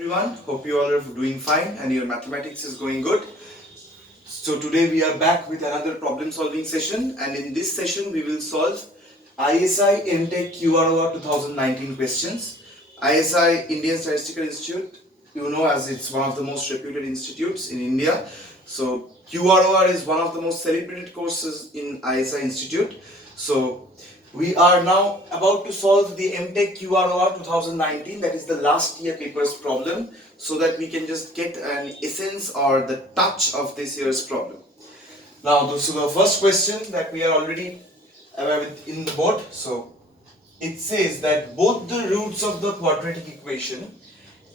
everyone, hope you all are doing fine and your mathematics is going good. So today we are back with another problem solving session, and in this session we will solve ISI Mtech Qror 2019 questions. ISI Indian Statistical Institute, you know, as it's one of the most reputed institutes in India. So Qror is one of the most celebrated courses in ISI Institute. So we are now about to solve the Mtech Qror 2019, that is the last year papers problem, so that we can just get an essence or the touch of this year's problem. Now, this is the first question that we are already aware with in the board. So it says that both the roots of the quadratic equation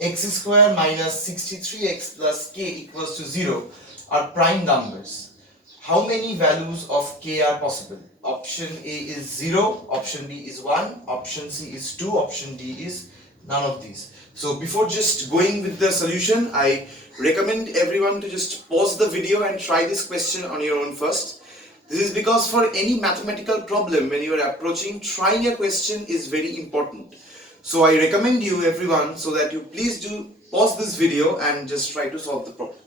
x square minus 63x plus k equals to 0 are prime numbers. How many values of k are possible? Option A is 0, option B is 1, option C is 2, option D is none of these. So before just going with the solution, I recommend everyone to just pause the video and try this question on your own first. This is because for any mathematical problem, when you are approaching, trying a question is very important. So I recommend you everyone so that you please do pause this video and just try to solve the problem.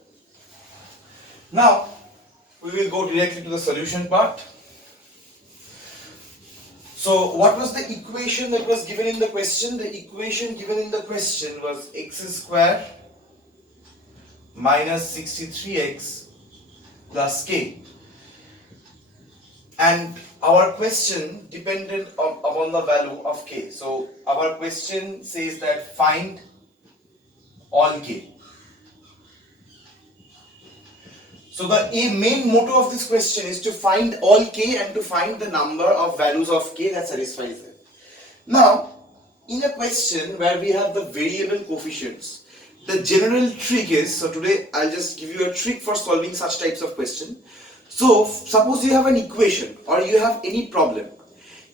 Now we will go directly to the solution part. So what was the equation that was given in the question? The equation given in the question was x square minus 63x plus k. And our question depended upon the value of k. So our question says that find all k. So the main motto of this question is to find all k and to find the number of values of k that satisfies them. Now, in a question where we have the variable coefficients, the general trick is, so today I'll just give you a trick for solving such types of question. So suppose you have an equation or you have any problem.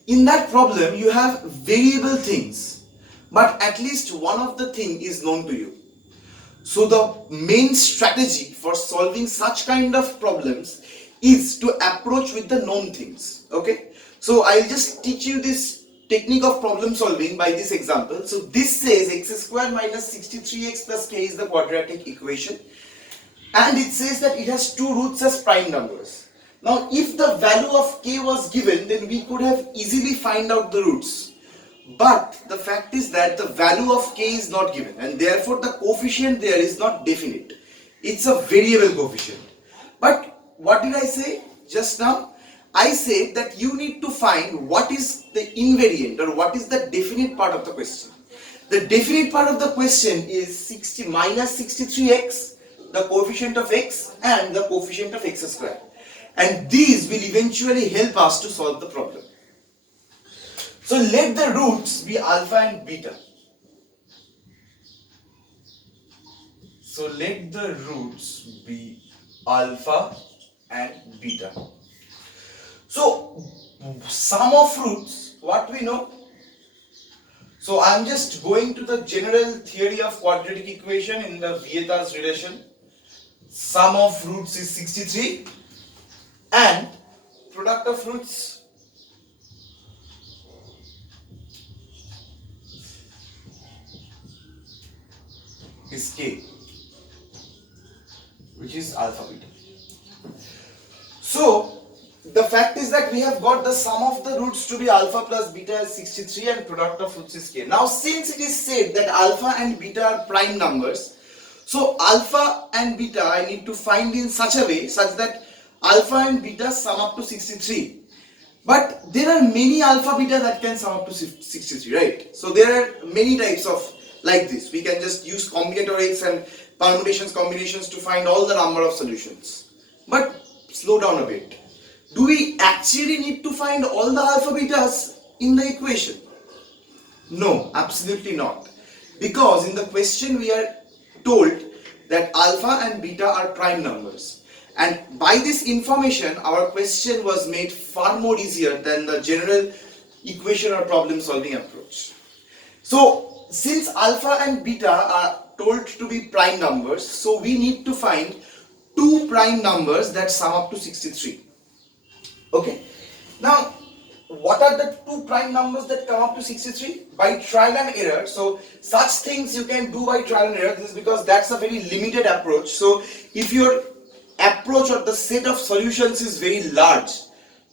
In that problem you have variable things, but at least one of the thing is known to you. So the main strategy for solving such kind of problems is to approach with the known things. Okay, so I'll just teach you this technique of problem solving by this example. So this says x square minus 63x plus k is the quadratic equation, and it says that it has two roots as prime numbers. Now if the value of k was given, then we could have easily find out the roots. But the fact is that the value of k is not given, and therefore the coefficient there is not definite. It's a variable coefficient. But what did I say just now? I said that you need to find what is the invariant or what is the definite part of the question. The definite part of the question is minus 63x, the coefficient of x, and the coefficient of x square. And these will eventually help us to solve the problem. So let the roots be alpha and beta. So let the roots be alpha and beta. So sum of roots, what we know? So I am just going to the general theory of quadratic equation in the Vieta's relation. Sum of roots is 63 and product of roots is k, which is alpha beta. So the fact is that we have got the sum of the roots to be alpha plus beta is 63 and product of roots is k. Now since it is said that alpha and beta are prime numbers, so alpha and beta I need to find in such a way such that alpha and beta sum up to 63. But there are many alpha beta that can sum up to 63, right? So there are many types of like this. We can just use combinatorics and permutations, combinations to find all the number of solutions. But slow down a bit. Do we actually need to find all the alpha betas in the equation? No, absolutely not. Because in the question we are told that alpha and beta are prime numbers. And by this information, our question was made far more easier than the general equation or problem solving approach. So since alpha and beta are told to be prime numbers, so we need to find two prime numbers that sum up to 63. Okay. Now what are the two prime numbers that come up to 63? By trial and error. So such things you can do by trial and error. This is because that's a very limited approach. So if your approach or the set of solutions is very large,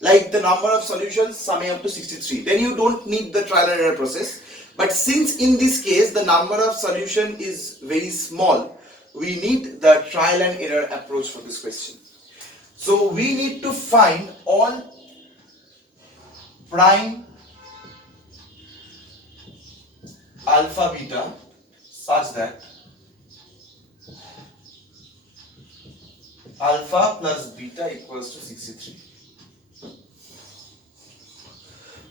like the number of solutions summing up to 63, then you don't need the trial and error process. But since in this case the number of solution is very small, we need the trial and error approach for this question. So we need to find all prime alpha beta such that alpha plus beta equals to 63.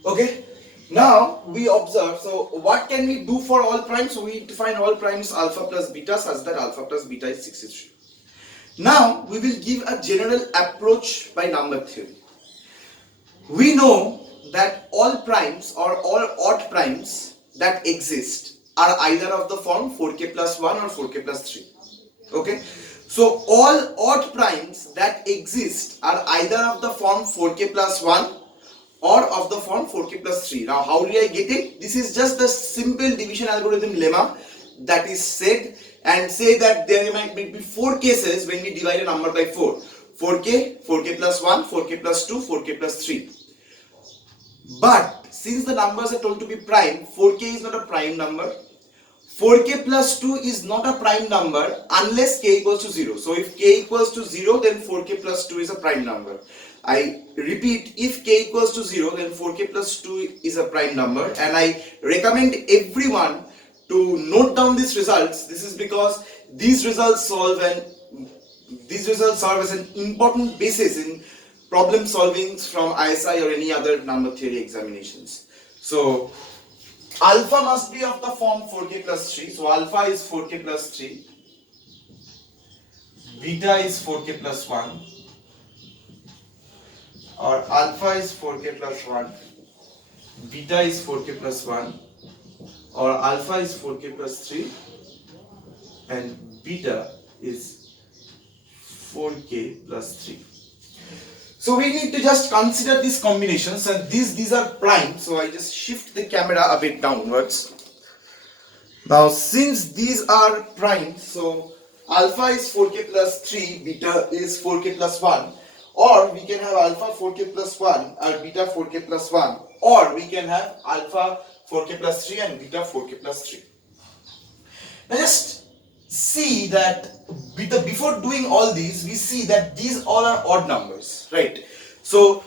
Okay, now we observe, so what can we do for all primes? So we define all primes alpha plus beta such that alpha plus beta is 63. Now we will give a general approach by number theory. We know that all primes or all odd primes that exist are either of the form 4k plus 1 or 4k plus 3. Okay, so all odd primes that exist are either of the form 4k plus 1 or of the form 4k plus 3. Now how do I get it? This is just the simple division algorithm lemma that is said, and say that there might be 4 cases when we divide a number by 4. 4k, 4k plus 1, 4k plus 2, 4k plus 3. But since the numbers are told to be prime, 4k is not a prime number. 4k plus 2 is not a prime number unless k equals to 0. So if k equals to 0, then 4k plus 2 is a prime number. I repeat, if k equals to 0, then 4k plus 2 is a prime number, and I recommend everyone to note down these results. This is because these results serve as an important basis in problem solving from ISI or any other number theory examinations. So alpha must be of the form 4k plus 3. So alpha is 4k plus 3, beta is 4k plus 1, or alpha is 4k plus 1, beta is 4k plus 1, or alpha is 4k plus 3 and beta is 4k plus 3. So we need to just consider these combinations, and these are prime. So I just shift the camera a bit downwards. Now since these are prime, so alpha is 4k plus 3, beta is 4k plus 1, or we can have alpha 4k plus 1 or beta 4k plus 1, or we can have alpha 4k plus 3 and beta 4k plus 3. Now just see that before doing all these, we see that these all are odd numbers, right? So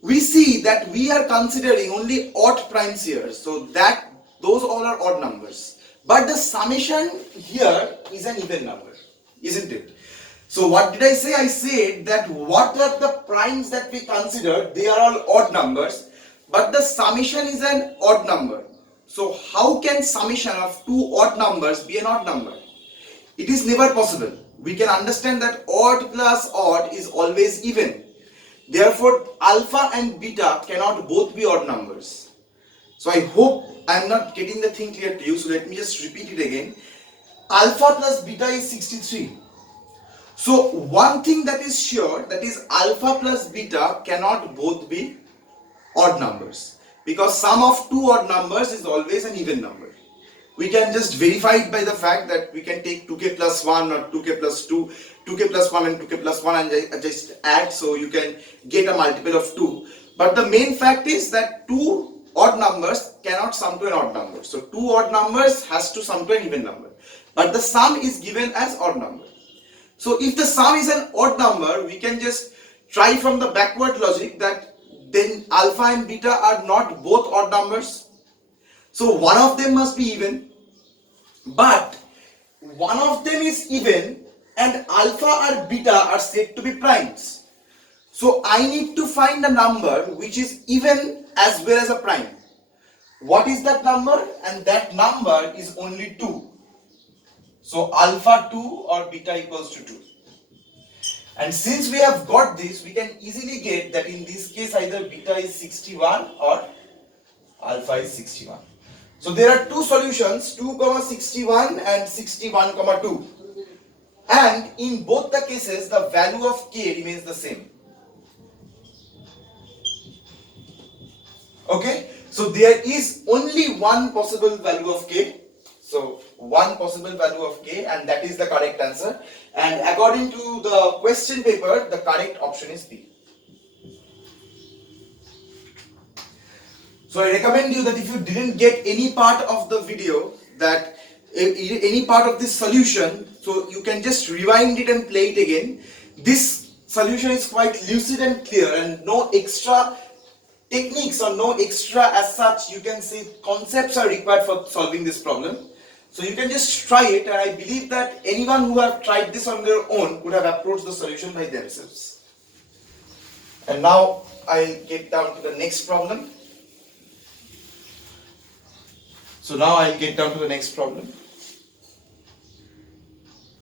we see that we are considering only odd primes here, so that those all are odd numbers. But the summation here is an even number, isn't it? So what did I say? I said that what are the primes that we considered, they are all odd numbers, but the summation is an odd number. So how can summation of two odd numbers be an odd number? It is never possible. We can understand that odd plus odd is always even. Therefore, alpha and beta cannot both be odd numbers. So I hope I am not getting the thing clear to you. So let me just repeat it again. Alpha plus beta is 63. So one thing that is sure, that is alpha plus beta cannot both be odd numbers, because sum of two odd numbers is always an even number. We can just verify it by the fact that we can take 2k plus 1 or 2k plus 2, 2k plus 1 and 2k plus 1 and just add, so you can get a multiple of 2. But the main fact is that two odd numbers cannot sum to an odd number. So two odd numbers has to sum to an even number. But the sum is given as odd number. So if the sum is an odd number, we can just try from the backward logic that then alpha and beta are not both odd numbers. So one of them must be even, but one of them is even and alpha or beta are said to be primes. So I need to find a number which is even as well as a prime. What is that number? And that number is only 2. So alpha 2 or beta equals to 2. And since we have got this, we can easily get that in this case either beta is 61 or alpha is 61. So there are two solutions, 2, 61 and 61, 2. And in both the cases, the value of k remains the same. Okay, so there is only one possible value of k. So one possible value of k, and that is the correct answer. And according to the question paper, the correct option is B. So I recommend you that if you didn't get any part of the video, that any part of this solution, so you can just rewind it and play it again. This solution is quite lucid and clear, and no extra techniques or no extra as such, you can say, concepts are required for solving this problem. So you can just try it, and I believe that anyone who have tried this on their own would have approached the solution by themselves. And now I'll get down to the next problem. So now I'll get down to the next problem.